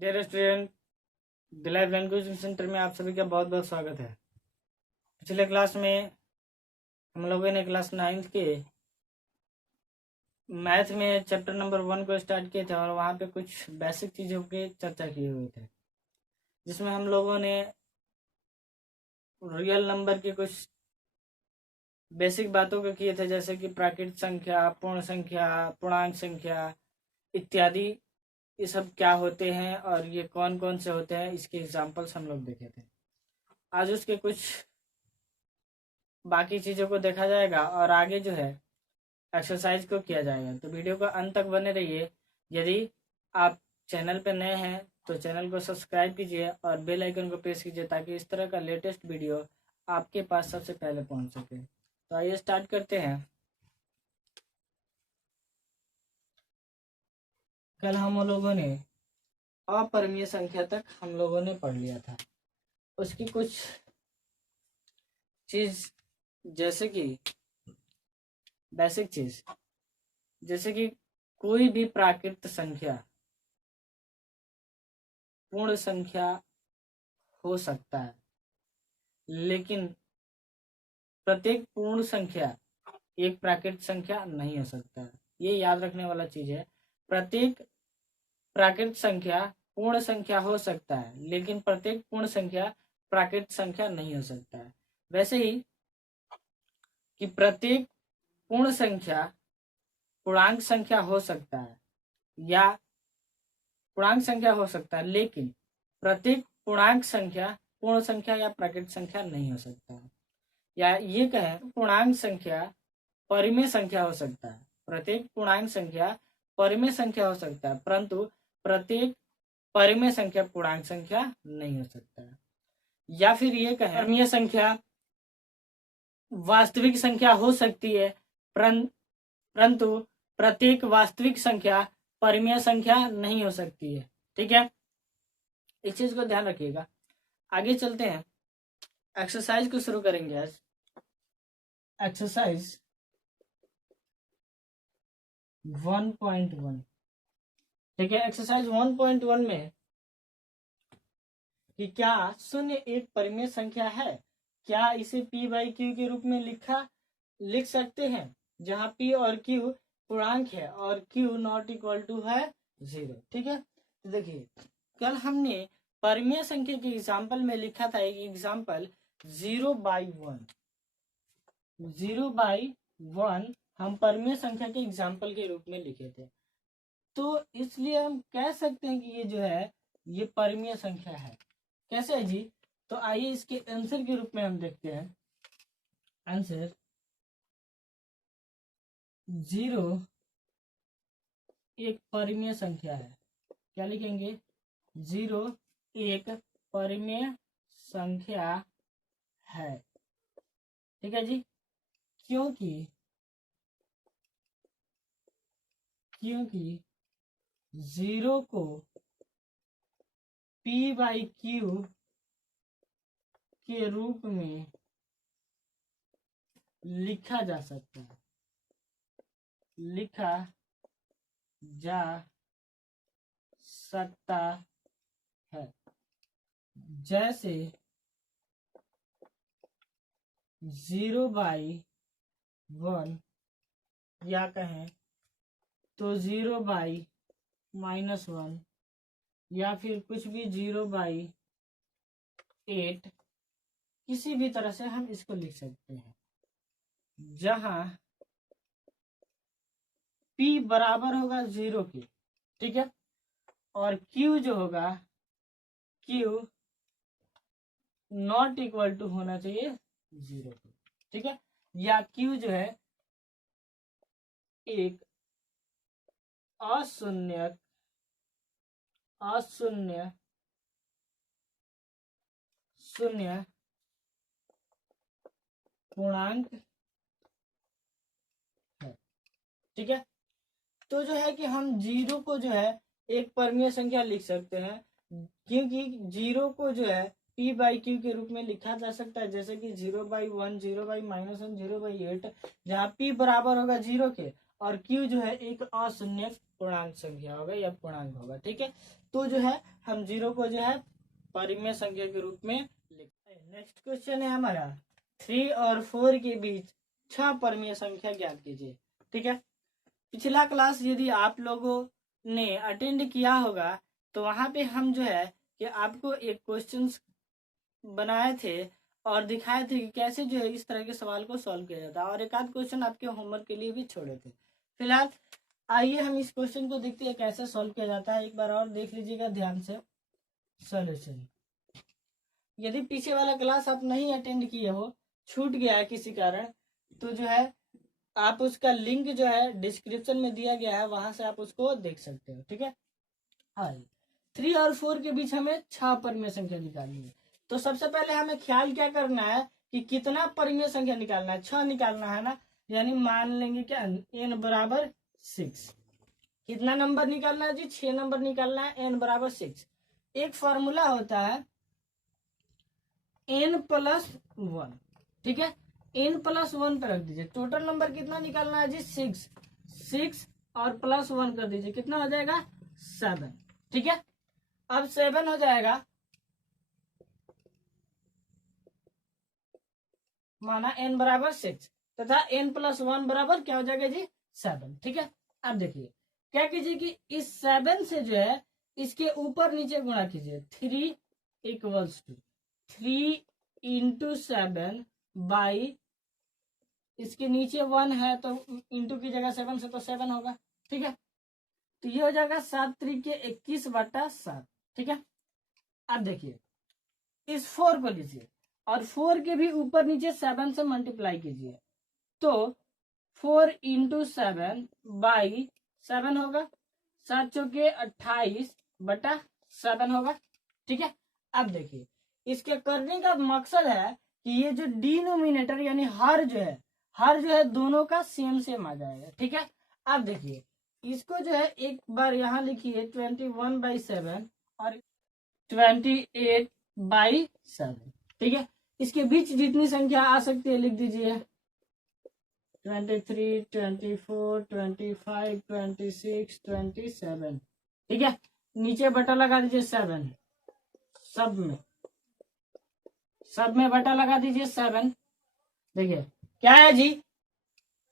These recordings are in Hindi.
डियर स्टूडेंट, डिलाइव लैंग्वेज सेंटर में आप सभी का बहुत बहुत स्वागत है। पिछले क्लास में हम लोगों ने क्लास 9th के मैथ में चैप्टर नंबर 1 को स्टार्ट किए थे और वहाँ पे कुछ बेसिक चीज़ों की चर्चा किए हुए थे, जिसमें हम लोगों ने रियल नंबर की कुछ बेसिक बातों को किए थे, जैसे कि प्राकृत संख्या, पूर्ण संख्या, पूर्णांक संख्या इत्यादि। ये सब क्या होते हैं और ये कौन कौन से होते हैं, इसके एग्जाम्पल्स हम लोग देखे थे। आज उसके कुछ बाकी चीज़ों को देखा जाएगा और आगे जो है एक्सरसाइज को किया जाएगा। तो वीडियो को अंत तक बने रहिए। यदि आप चैनल पर नए हैं तो चैनल को सब्सक्राइब कीजिए और बेल आइकन को प्रेस कीजिए, ताकि इस तरह का लेटेस्ट वीडियो आपके पास सबसे पहले पहुंच सके। तो आइए स्टार्ट करते हैं। कल हम लोगों ने अपरिमेय संख्या तक हम लोगों ने पढ़ लिया था। उसकी कुछ चीज जैसे कि बेसिक चीज, जैसे कि कोई भी प्राकृत संख्या पूर्ण संख्या हो सकता है, लेकिन प्रत्येक पूर्ण संख्या एक प्राकृत संख्या नहीं हो सकता है। ये याद रखने वाला चीज है। प्रत्येक प्राकृत संख्या पूर्ण संख्या हो सकता है, लेकिन प्रत्येक पूर्ण संख्या प्राकृत संख्या नहीं हो सकता है। वैसे ही कि प्रत्येक पूर्ण संख्या पूर्णांक संख्या हो सकता है या पूर्णांक संख्या हो सकता है, लेकिन प्रत्येक पूर्णांक संख्या पूर्ण संख्या या प्राकृत संख्या नहीं हो सकता है। या ये कहें पूर्णांक संख्या परिमेय संख्या हो सकता है। प्रत्येक पूर्णांक संख्या परिमेय संख्या हो सकता है, परंतु प्रत्येक परिमेय संख्या पूर्णांक संख्या नहीं हो सकता है। या फिर ये कहें परिमेय संख्या वास्तविक संख्या हो सकती है, परंतु प्रत्येक वास्तविक संख्या परिमेय संख्या नहीं हो सकती है। ठीक है, इस चीज को ध्यान रखिएगा। आगे चलते हैं, एक्सरसाइज को शुरू करेंगे आज। एक्सरसाइज 1.1। ठीक है, एक्सरसाइज 1.1 में कि क्या शून्य एक परिमेय संख्या है, क्या इसे p/q के रूप में लिख सकते हैं, जहां p और q पूर्णांक है और q नॉट इक्वल टू है 0। ठीक है, तो देखिए कल हमने परिमेय संख्या के एग्जाम्पल में लिखा था एक एग्जाम्पल 0/1। 0/1 हम परिमेय संख्या के एग्जाम्पल के रूप में लिखे थे, तो इसलिए हम कह सकते हैं कि ये जो है ये परिमेय संख्या है। कैसे है जी? तो आइए इसके आंसर के रूप में हम देखते हैं। आंसर 0 एक परिमेय संख्या है। क्या लिखेंगे? 0 एक परिमेय संख्या है। ठीक है जी, क्योंकि 0 को p/q के रूप में लिखा जा सकता है, है। जैसे 0/1 या कहें तो 0/-1 या फिर कुछ भी 0/8, किसी भी तरह से हम इसको लिख सकते हैं, जहां p बराबर होगा 0 के। ठीक है, और q जो होगा q नॉट इक्वल टू होना चाहिए 0 के। ठीक है, या q जो है एक अशून्य शून्य पूर्णांक है। ठीक है, तो जो है कि हम 0 को जो है एक परिमेय संख्या लिख सकते हैं, क्योंकि 0 को जो है p/q के रूप में लिखा जा सकता है, जैसे कि 0/1, 0/-1, 0/8, जहाँ p बराबर होगा 0 के और q जो है एक अशून्य पूर्णांक संख्या होगा या पूर्णांक होगा। ठीक है, तो जो है हम 0 को जो है परिमेय संख्या के रूप में लिखते हैं। नेक्स्ट क्वेश्चन है हमारा 3 और 4 के बीच 6 परिमेय संख्या ज्ञात कीजिए। ठीक है, पिछला क्लास यदि आप लोगों ने अटेंड किया होगा तो वहां पे हम जो है कि आपको एक क्वेश्चन बनाए थे और दिखाए थे कि कैसे जो है इस तरह के सवाल को सॉल्व किया जाता है, और एक आध क्वेश्चन आपके होमवर्क के लिए भी छोड़े थे। फिलहाल आइए हम इस क्वेश्चन को देखते हैं कैसे सॉल्व किया जाता है। एक बार और देख लीजिएगा ध्यान से सॉल्यूशन। यदि पीछे वाला क्लास आप नहीं अटेंड किए हो, छूट गया है किसी कारण, तो जो है आप उसका लिंक जो है डिस्क्रिप्शन में दिया गया है, वहां से आप उसको देख सकते हो। ठीक है, हाँ, 3 और 4 के बीच हमें 6 परिमेय संख्या निकालनी है। तो सबसे पहले हमें ख्याल क्या करना है कि कितना परिमेय संख्या निकालना है, 6 निकालना है ना, यानी मान लेंगे क्या n बराबर 6। कितना नंबर निकालना है जी, 6 नंबर निकालना है, n बराबर 6। एक फॉर्मूला होता है n प्लस 1। ठीक है, n प्लस 1 पर रख दीजिए। टोटल नंबर कितना निकालना है जी, 6 और प्लस 1 कर दीजिए, कितना हो जाएगा 7। ठीक है, अब 7 हो जाएगा, माना n बराबर 6 तथा n प्लस 1 बराबर क्या हो जाएगा जी 7। ठीक है, अब देखिए क्या कीजिए कि इस 7 से जो है इसके ऊपर नीचे गुणा कीजिए। 3 इक्वल्स टू 3 इंटू 7 बाई, इसके नीचे 1 है तो इंटू की जगह 7 से तो 7 होगा। ठीक है, तो ये हो जाएगा 7 त्रिके 21/7। ठीक है, अब देखिए इस 4 को लीजिए और 4 के भी ऊपर नीचे 7 से मल्टीप्लाई कीजिए, तो 4 इंटू 7 बाई 7 होगा, 7 चौके 28/7 होगा। ठीक है, अब देखिए इसके करने का मकसद है कि ये जो डिनोमिनेटर यानी हर जो है दोनों का सेम सेम आ जाएगा। ठीक है, अब देखिए इसको जो है एक बार यहाँ लिखिए 21/7 और 28/7। ठीक है, इसके बीच जितनी संख्या आ सकती है लिख दीजिए, 23, 24, 25, 26, 27। ठीक है, नीचे बटा लगा दीजिए 7, सब में बटा लगा दीजिए 7। देखिए क्या है जी,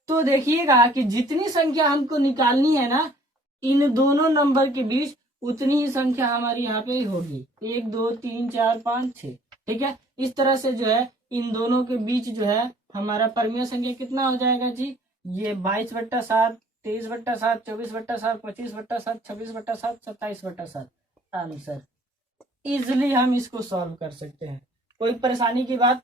तो देखिएगा कि जितनी संख्या हमको निकालनी है ना इन दोनों नंबर के बीच, उतनी ही संख्या हमारी यहाँ पे होगी, 1 2 3 4 5 6। ठीक है, इस तरह से जो है इन दोनों के बीच जो है हमारा परिमेय संख्या कितना हो जाएगा जी, ये 22/7, 23/7, 24/7, 25/7, 26/7, 27/7 आंसर। इजिली हम इसको सॉल्व कर सकते हैं, कोई परेशानी की बात,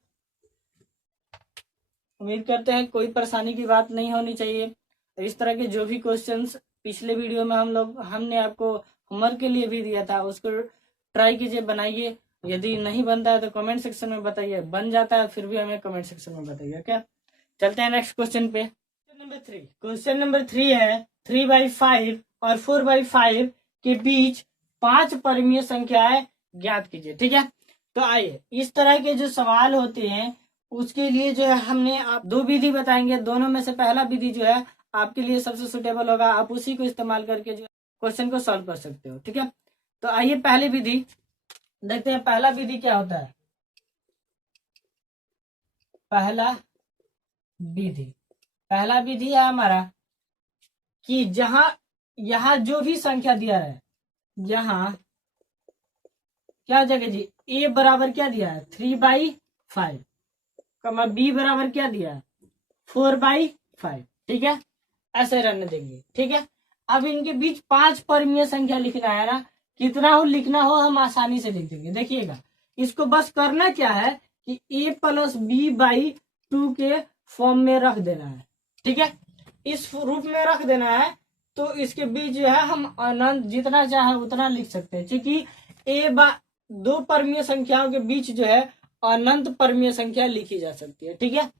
उम्मीद करते हैं कोई परेशानी की बात नहीं होनी चाहिए। इस तरह के जो भी क्वेश्चंस पिछले वीडियो में हमने आपको होमवर्क के लिए भी दिया था, उसको ट्राई कीजिए, बनाइए। यदि नहीं बनता है तो कमेंट सेक्शन में बताइए, बन जाता है फिर भी हमें कमेंट सेक्शन में बताइए। क्या, चलते हैं नेक्स्ट क्वेश्चन पे। क्वेश्चन नंबर 3 है 3/5 और 4/5 के बीच 5 परिमेय संख्याएं ज्ञात कीजिए। ठीक है, तो आइए इस तरह के जो सवाल होते हैं उसके लिए जो है हमने आप 2 विधि बताएंगे, दोनों में से पहला विधि जो है आपके लिए सबसे सुटेबल होगा, आप उसी को इस्तेमाल करके जो क्वेश्चन को सॉल्व कर सकते हो। ठीक है, तो आइए पहली विधि देखते हैं। पहला विधि क्या होता है, पहला विधि है हमारा कि यहाँ जो भी संख्या दिया है, यहाँ क्या हो जाएगा जी, a बराबर क्या दिया है 3/5, कमा b बराबर क्या दिया है 4/5। ठीक है, ऐसे रहने देंगे। ठीक है, अब इनके बीच 5 परिमेय संख्या लिखना है ना, कितना हो लिखना हो हम आसानी से लिख देंगे। देखिएगा इसको बस करना क्या है कि a + b/2 के फॉर्म में रख देना है। ठीक है, इस रूप में रख देना है, तो इसके बीच जो है हम अनंत जितना चाहे उतना लिख सकते हैं, क्योंकि दो परिमेय संख्याओं के बीच जो है अनंत परिमेय संख्या लिखी जा सकती है। ठीक है,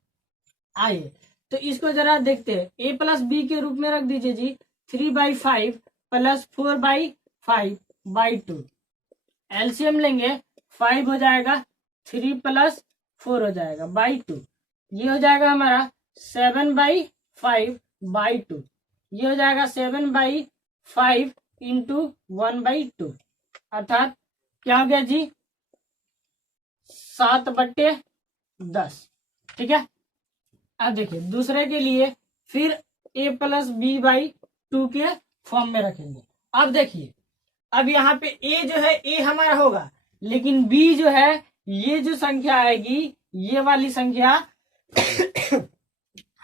आइए तो इसको जरा देखते हैं। a + b के रूप में रख दीजिए जी 3/5 + 4/5/2। एलसीएम लेंगे 5 हो जाएगा, 3 + 4 हो जाएगा/2, ये हो जाएगा हमारा 7/5/2। ये हो जाएगा 7/5 इंटू 1/2, अर्थात क्या हो गया जी 7/10। ठीक है। अब देखिए दूसरे के लिए फिर a+b/2 के फॉर्म में रखेंगे। अब देखिए अब यहाँ पे a जो है a हमारा होगा, लेकिन b जो है ये जो संख्या आएगी ये वाली संख्या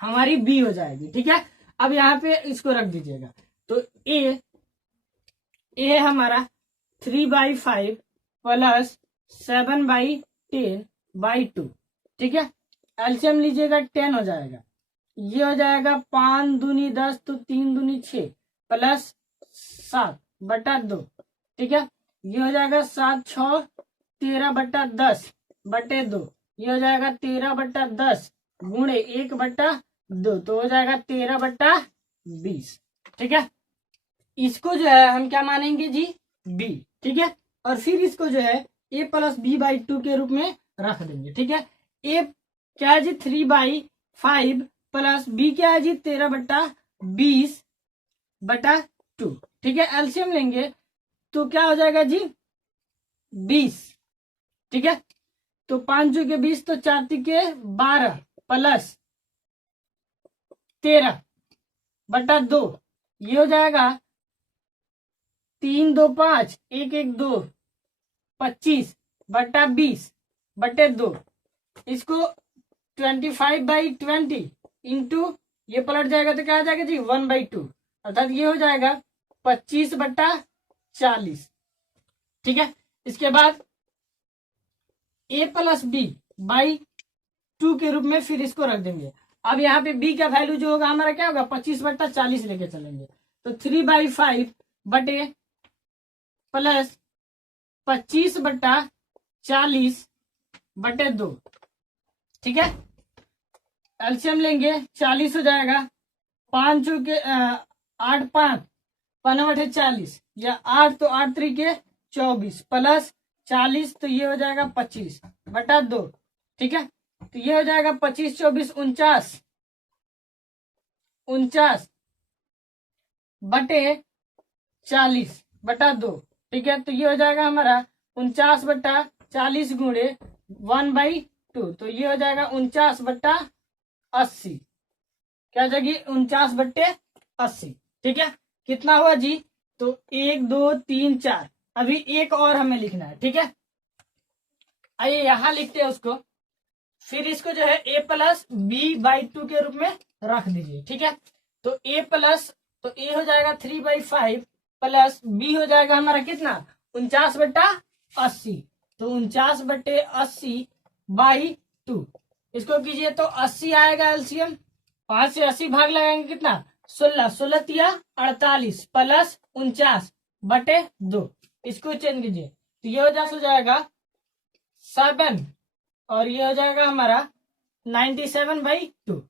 हमारी b हो जाएगी। ठीक है। अब यहाँ पे इसको रख दीजिएगा, तो a है हमारा 3/5 प्लस 7/10/2। ठीक है। एलसीएम लीजिएगा 10 हो जाएगा, ये हो जाएगा 5 दूनी 10 तो 3 दूनी 6 प्लस 7/2। ठीक है। ये हो जाएगा 7 6 13/10/2, ये हो जाएगा 13/10 गुणे 1/2, तो हो जाएगा 13/20। ठीक है। इसको जो है हम क्या मानेंगे जी b। ठीक है। और फिर इसको जो है a+b/2 के रूप में रख देंगे। ठीक है। a क्या है जी 3/5 प्लस b क्या है जी 13/20/2। ठीक है। एलसीएम लेंगे तो क्या हो जाएगा जी 20। ठीक है। तो 5 जो के 20 तो 4 के 12 प्लस 13/2, ये हो जाएगा 3 2 5 1 1 2 25/20/2। इसको 25/20 इंटू ये पलट जाएगा तो क्या आ जाएगा जी 1/2, अर्थात ये हो जाएगा 25/40। ठीक है। इसके बाद a+b/2 के रूप में फिर इसको रख देंगे। अब यहाँ पे b का वैल्यू जो होगा हमारा क्या होगा 25/40 लेके चलेंगे, तो 3/5 बटे प्लस 25/40/2। ठीक है। एलसीएम लेंगे 40 हो जाएगा, 5 के 8 5 5 40, या 8 तो 8 3 के 24 प्लस 40, तो ये हो जाएगा 25/2। ठीक है। तो ये हो जाएगा 25 24 49/40/2। ठीक है। तो ये हो जाएगा हमारा 49/40 गुणे 1/2, तो ये हो जाएगा 49/80। क्या जाएगी 49/80। ठीक है। कितना हुआ जी, तो 1 2 3 4, अभी एक और हमें लिखना है। ठीक है। आइए यहां लिखते हैं उसको, फिर इसको जो है a+b/2 के रूप में रख दीजिए। ठीक है। तो तो a हो जाएगा 3/5 प्लस b हो जाएगा हमारा कितना 49/80, तो 49/80/2 इसको कीजिए तो 80 आएगा एलसीएम। 5 से 80 भाग लगाएंगे कितना 16 16 तिया 48 प्लस 49/2, इसको चेंज कीजिए तो ये हो जाएगा 7, और ये हो जाएगा हमारा 97/2,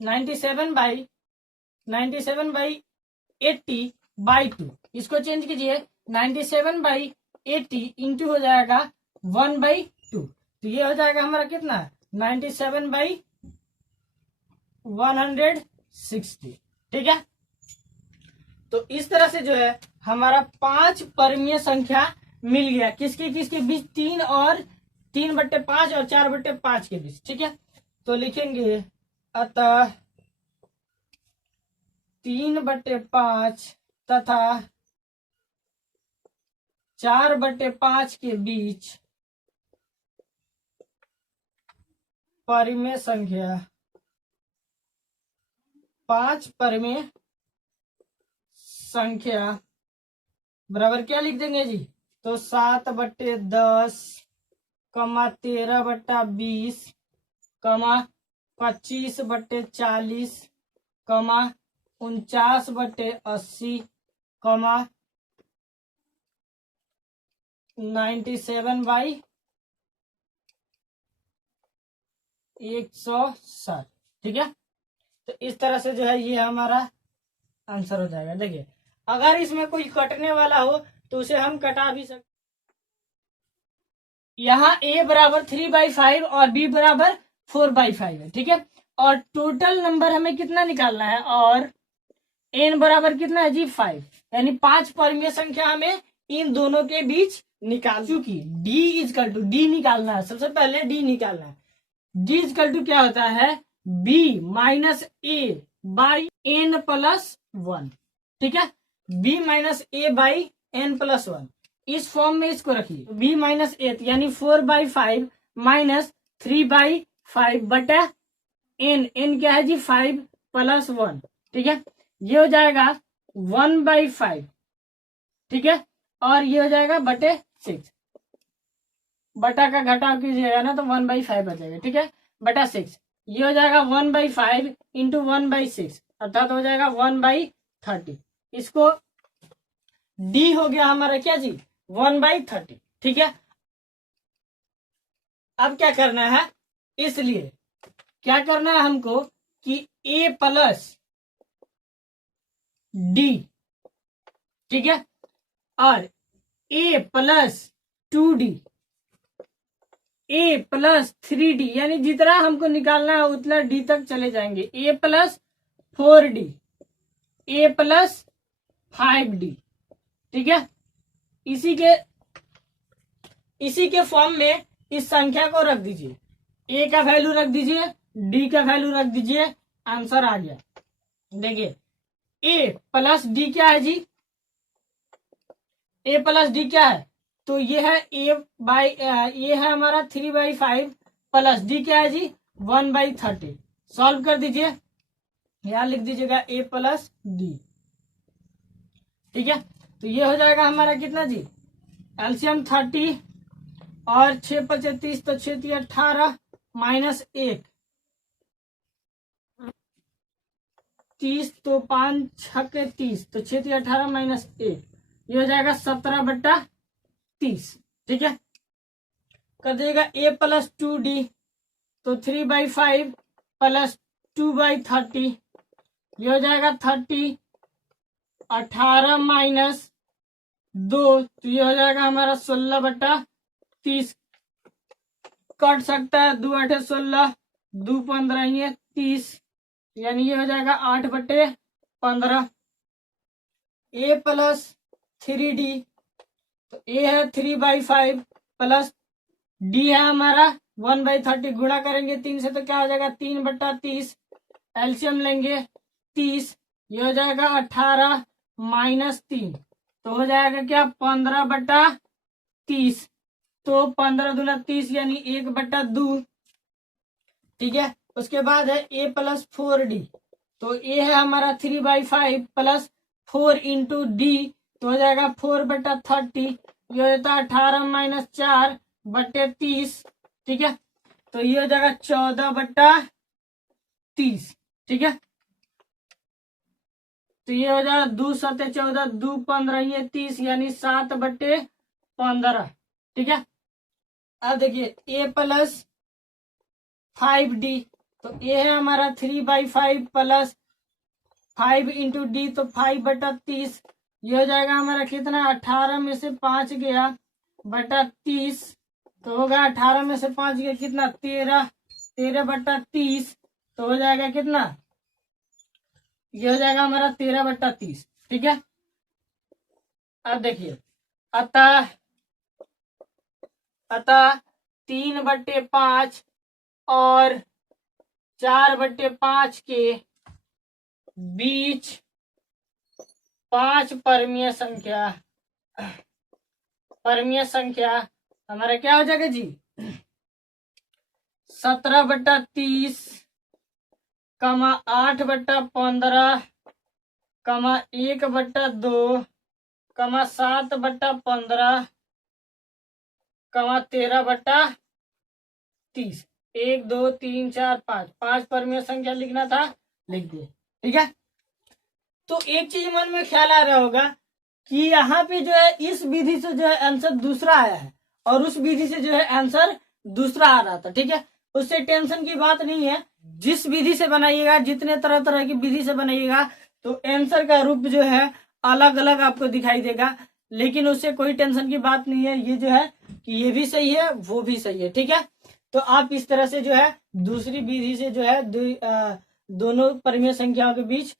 97/80/2। इसको चेंज कीजिए 97/80 इंटू हो जाएगा 1/2, तो ये हो जाएगा हमारा कितना 97/160। ठीक है। तो इस तरह से जो है हमारा 5 परमीय संख्या मिल गया, किसके किसके बीच 3 और 3/5 और 4/5 के बीच। ठीक है। तो लिखेंगे अतः 3/5 तथा 4/5 के बीच परिमेय संख्या 5 परिमेय संख्या बराबर क्या लिख देंगे जी, तो 7/10 13/20 25/40 49/80 97/160। ठीक है। तो इस तरह से जो है ये हमारा आंसर हो जाएगा। देखिए अगर इसमें कोई कटने वाला हो तो उसे हम कटा भी सकते। यहाँ a बराबर 3/5 और b बराबर 4/5 है। ठीक है। और टोटल नंबर हमें कितना निकालना है, और n बराबर कितना है जी 5, यानी 5 परमीय संख्या हमें इन दोनों के बीच निकाल, चूंकि d इजकल टू डी निकालना है, सबसे पहले d निकालना है। d इजकल टू क्या होता है b minus a by n plus 1, ठीक है, b minus a by n plus 1, इस फॉर्म में इसको रखिए। b माइनस ए यानी 4/5 माइनस 3/5 बटा n क्या है जी 5 प्लस 1, ठीक है, ये हो जाएगा 1/5, ठीक है, और ये हो जाएगा बटे 6, बटा का घटाव कीजिएगा ना तो 1/5 बचेगा, ठीक है, बटा 6, ये हो जाएगा 1/5 इंटू 1/6 अर्थात हो जाएगा 1/30, इसको d हो गया हमारा क्या जी 1/30, ठीक है। अब क्या करना है, इसलिए क्या करना है हमको कि a प्लस डी, ठीक है, और a plus 2d, a plus 3d, यानी जितना हमको निकालना है उतना d तक चले जाएंगे, a plus 4d, a plus 5d, ठीक है। इसी के फॉर्म में इस संख्या को रख दीजिए, a का वैल्यू रख दीजिए, d का वैल्यू रख दीजिए, आंसर आ गया। देखिए a प्लस डी क्या है जी, a प्लस डी क्या है, तो ये है ये है हमारा 3/5 प्लस डी क्या है जी 1/30, सॉल्व कर दीजिए, यहां लिख दीजिएगा a प्लस डी, ठीक है। तो ये हो जाएगा हमारा कितना जी, एलसीएम 30 और 6×5 तो 6 18 माइनस 1 30 तो 5×6 30 तो 6 18 माइनस 1, ये हो जाएगा 17/30, ठीक है। कर देगा a प्लस 2d तो 3/5 प्लस 2/30, ये हो जाएगा 30, 18 माइनस 2 तो ये हो जाएगा हमारा 16/30, कट सकता है 2 8 16, 2 15 ये 30, यानी ये हो जाएगा 8/15। a प्लस 3d तो a है 3/5 प्लस d है हमारा 1/30, गुणा करेंगे 3 से तो क्या हो जाएगा 3/30, एलसीएम लेंगे 30, ये हो जाएगा 18 माइनस 3 तो हो जाएगा क्या 15/30, तो 15 दूना 30 यानी 1/2, ठीक है। उसके बाद है a प्लस 4d तो a है हमारा 3/5 प्लस 4 इंटू डी तो हो जाएगा 4/30, ये होता है 18 माइनस 4/30, ठीक है, तो ये हो जाएगा 14/30, ठीक है। तो ये हो जाएगा 2 7 14, 2 15 ये 30 यानी 7/15, ठीक है। अब देखिए a प्लस 5d तो a है हमारा 3/5 प्लस 5 इंटू डी तो 5/30, ये हो जाएगा हमारा कितना 18 में से 5 गया बटा 30 तो होगा 18 में से 5 गया कितना 13/30 तो हो जाएगा कितना, ये हो जाएगा हमारा 13/30, ठीक है। अब देखिए अतः 3/5 और 4/5 के बीच 5 परमीय संख्या हमारा क्या हो जाएगा जी 17/30, 8/15, 1/2, 7/15, 13/30, 1 2 3 4 5 परमीय संख्या लिखना था, लिख दिए, ठीक है। तो एक चीज मन में ख्याल आ रहा होगा कि यहाँ पे जो है इस विधि से जो है आंसर दूसरा आया है और उस विधि से जो है आंसर दूसरा आ रहा था, ठीक है, उससे टेंशन की बात नहीं है। जिस विधि से बनाइएगा, जितने तरह तरह की विधि से बनाइएगा तो आंसर का रूप जो है अलग अलग आपको दिखाई देगा, लेकिन उससे कोई टेंशन की बात नहीं है। ये जो है कि ये भी सही है वो भी सही है, ठीक है। तो आप इस तरह से जो है दूसरी विधि से जो है दोनों परमीय संख्याओं के बीच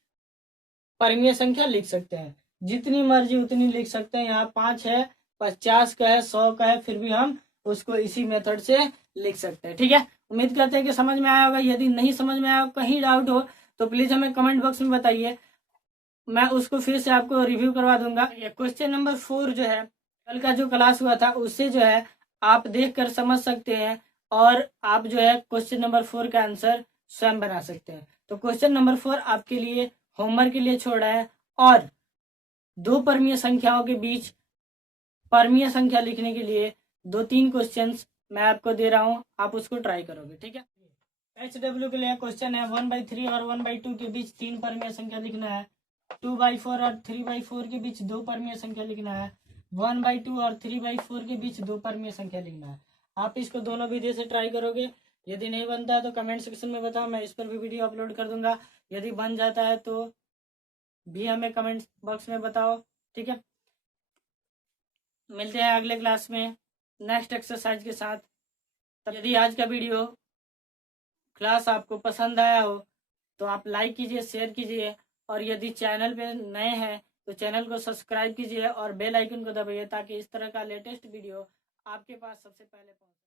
परमीय संख्या लिख सकते हैं, जितनी मर्जी उतनी लिख सकते हैं। यहाँ 5 है, 50 का है, 100 का है, फिर भी हम उसको इसी मेथड से लिख सकते हैं। ठीक है, उम्मीद करते हैं कि समझ में आया होगा। यदि नहीं समझ में आया, कहीं डाउट हो तो प्लीज हमें कमेंट बॉक्स में बताइए, मैं उसको फिर से आपको रिव्यू करवा दूंगा। क्वेश्चन नंबर 4 जो है, कल का जो क्लास हुआ था उससे जो है आप देख कर समझ सकते हैं, और आप जो है क्वेश्चन नंबर 4 का आंसर स्वयं बना सकते हैं। तो क्वेश्चन नंबर 4 आपके लिए होमवर्क के लिए छोड़ा है, और दो परमीय संख्याओं के बीच परमीय संख्या लिखने के लिए 2-3 क्वेश्चंस मैं आपको दे रहा हूं, आप उसको ट्राई करोगे। ठीक है, HW के लिए क्वेश्चन है 1/3 और 1/2 के बीच 3 परमीय संख्या लिखना है। 2/4 और 3/4 के बीच 2 परमीय संख्या लिखना है। 1/2 और 3/4 के बीच 2 परमीय संख्या लिखना है। आप इसको दोनों विधि से ट्राई करोगे। यदि नहीं बनता है तो कमेंट सेक्शन में बताओ, मैं इस पर भी वीडियो अपलोड कर दूंगा। यदि बन जाता है तो भी हमें कमेंट बॉक्स में बताओ। ठीक है, मिलते हैं अगले क्लास में नेक्स्ट एक्सरसाइज के साथ। यदि आज का वीडियो क्लास आपको पसंद आया हो तो आप लाइक कीजिए, शेयर कीजिए, और यदि चैनल पे नए हैं तो चैनल को सब्सक्राइब कीजिए और बेल आइकन को दबाइए, ताकि इस तरह का लेटेस्ट वीडियो आपके पास सबसे पहले पहुंचे।